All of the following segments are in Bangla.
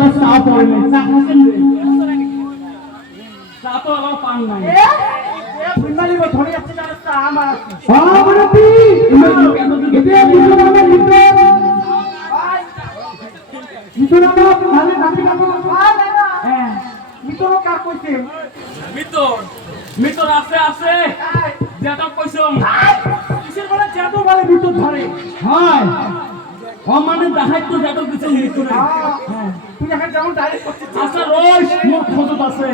পড়ে নাই চা খাচ্ছেন? চা তো আবার পান নাই চা আমার মিত্র মানে হ্যাঁ মিতর আছে আছে। যেটা কইছম। কিসের বলে জাদু বলে মিতর ধরে? হয় ও মানে দেখাই তো যেটা কিছু মিতরে হ্যাঁ। তুই এখন যেমন ডাইরেক্ট করছিস আচ্ছা রোজ মোর খোঁজত আছে।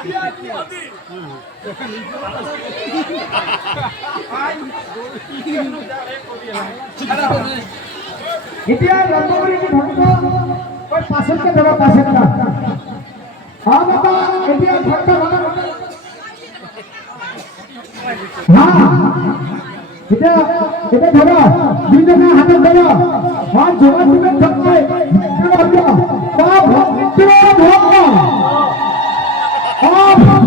এতিয়া কি ভক্ত বাবা এতিয়া ভক্ত হ্যাঁ এটা এটা ধরো দুইজনে হাতে ধরো। হ্যাঁ জোড়া দিবে ধরতে। মিত্র ভক্ত বা মিত্র ভক্ত হ্যাঁ হ্যাঁ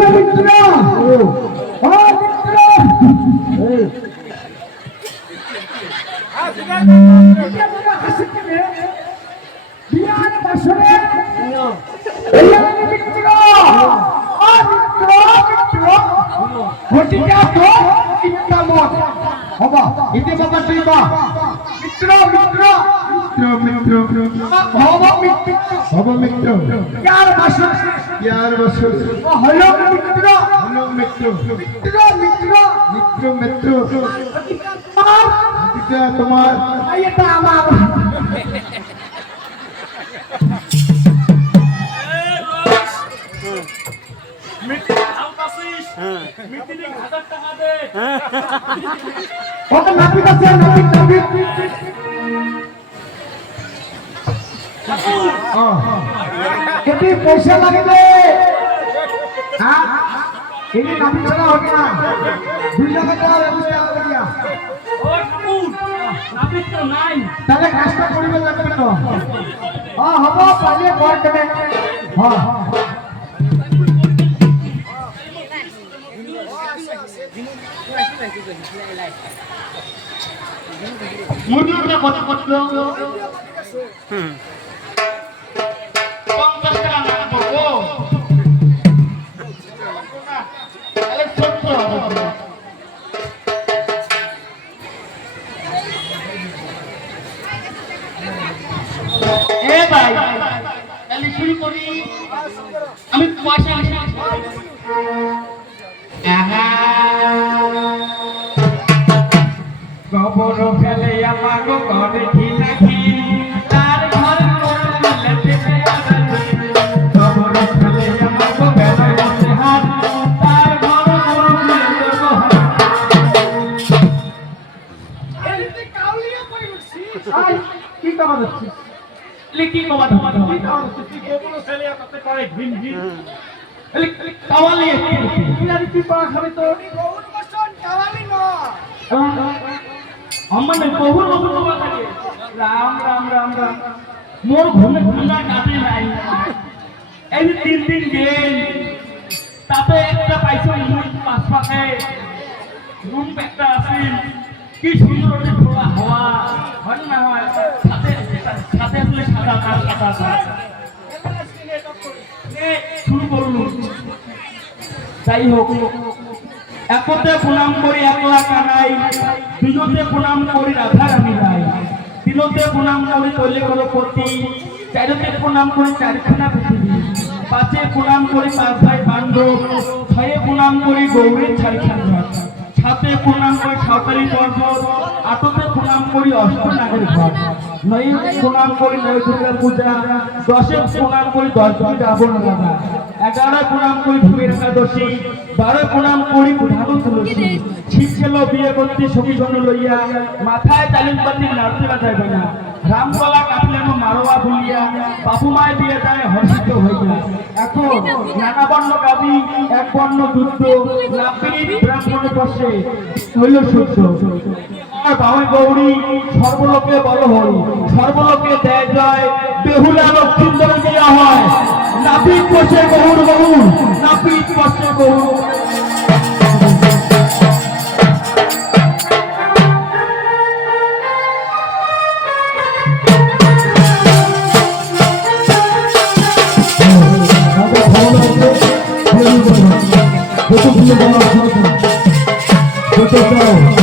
রে মিত্র। ও মিত্র। রে বিয়ার বাসরে হলো রে মিত্র মিত্র। মিত্র ঘটিকা তো ইত্তামত হবা ইতি বাবা তুই বা মিত্র। মিত্র মিত্র মিত্র হবা মিত্র হবা মিত্র ইয়ার বাসরে ইয়ার বছর হলো মিত্র হলো মিত্র মিত্র মিত্র মিত্র মিত্র আমার তোমার এটা আমার। किती पैसे लागले हा? নাপিত আছে নাপিত নাপিত এটি পয়সা লাগবে হ্যাঁ এটি নাপিত ছাড়া হবে না দুই টাকা দেওয়া ব্যবস্থা করে দিয়া ও ঠাকুর নাপিত তো নাই তাহলে কাজটা করিবে লাগবে তো এ ভাই তাহলে শুরু করি। আমি পয়সা গোবর ফেলে আমার ঘরে কি তার কি কামা যাচ্ছে। কমা কি গোবর ছেলে করতে করে ঘিন ঘিন কাওয়ালি তুই তুই পা খাবে তো। কাওয়ালি না রাম রাম রাম রাম। মোর ঘুমে ঠান্ডা কাটে নাই। এই তিন দিন গেল তাতে একটা পাইছো মুই পাঁচ পাকে রুম একটা আছিল কি সুন্দর ওটা খোলা হয় না হয়? সাথে সাথে আসলে শুরু করুন। যাই হোক একতে প্রণাম করি একলা কানাই দুজতে প্রণাম করি রাধা রানী রাই তিনতে প্রণাম করি তৈলে করো পতি, চারতে প্রণাম করি চারখানা পৃথিবী। পাঁচে প্রণাম করি পাঁচ ভাই পাণ্ডব ছয়ে প্রণাম করি গৌরীর চারিখান সাতে প্রণাম করি সাঁওতালি পর্বত আটতে প্রণাম করি অষ্টনাগের ঘর নয় প্রণাম করি নয় দুর্গা পূজা, দশে প্রণাম করি দশ রাবণ রাজা এগারোয় প্রণাম করি ভূমির একাদশী বারো প্রণাম করি ধানু তুলসী ছিপ খেলো বিয়ে করতে সখী জন্য লইয়া, মাথায় তালিম পাতি নাড়তে বাজায় না রামকলা কাটলেন মারোয়া বলিয়া বাবু মায় দিয়ে দেয়, হর্ষিত হইয়া এখন নানা বর্ণ গাবি, এক বর্ণ যুদ্ধ নাপিত ব্রাহ্মণ বসে হইল আর বামে গৌরী সর্বলোকে বড় হই সর্বলোকে দেয় জয়, বেহুলা লক্ষ্মীন্দর দেওয়া হয়। নাপিত বসে গৌর গৌর, নাপিত বসে গৌর। বেরিয়ে যাব যত খুলে বলা যত যত